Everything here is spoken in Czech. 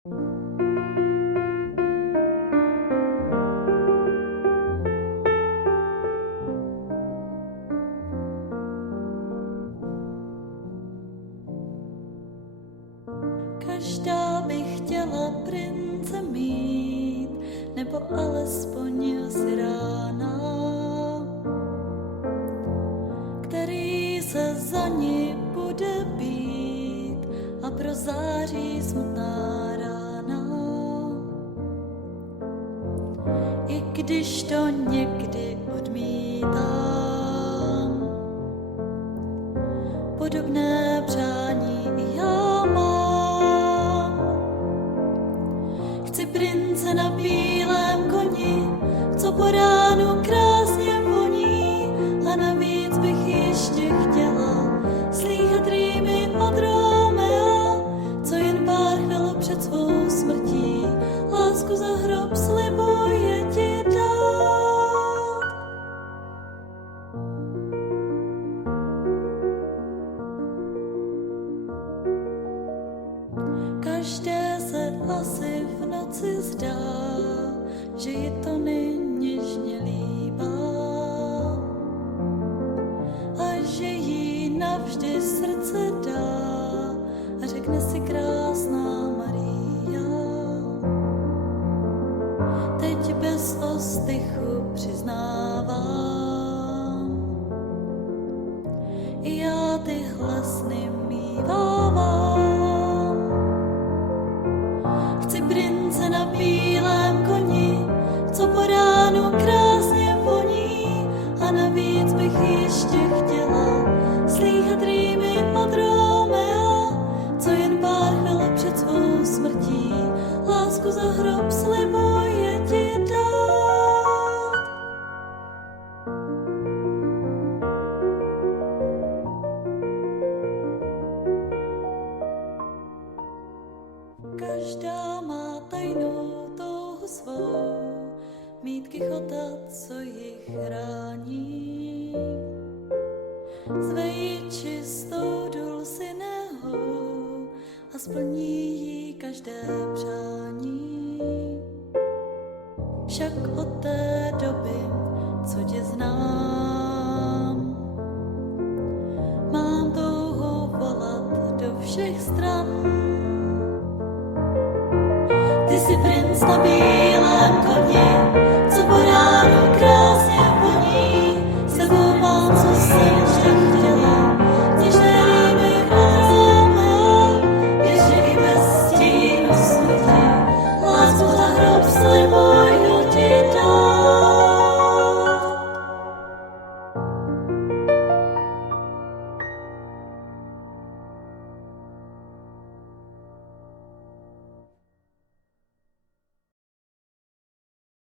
Každá by chtěla prince mít, nebo alespoň sirána, který se za ní bude bít a prozáří smutná rána. I když to někdy odmítám, podobné přání i já mám. Chci prince na bílém koni, co po ránu krásně voní, a navíc bych ještě chtěla slýchat rýmy od Romea, co jen pár chvil před svou smrtí lásku za hrob slibuje ti dát. Každé se asi v noci zdá, že ji to něžně líbá a že jí navždy srdce dá a řekne si krásná Maria. Teď bez ostychu přiznávám, i já tyhle sny mívávám. Chci prince na bílém koni, co po ránu krásně voní, a navíc bych ještě chtěla slýchat rýmy od Romea, co jen pár chvil před svou smrtí lásku za hrob slibuje ti dát. Každá má tajnou touhu svou, mít Kichota, co ji chrání. Zve ji čistou Dulcinehou a splní jí každé přání. Však od té doby, co tě znám, mám touhu volat do všech stran. Ty jsi princ na bílém koni,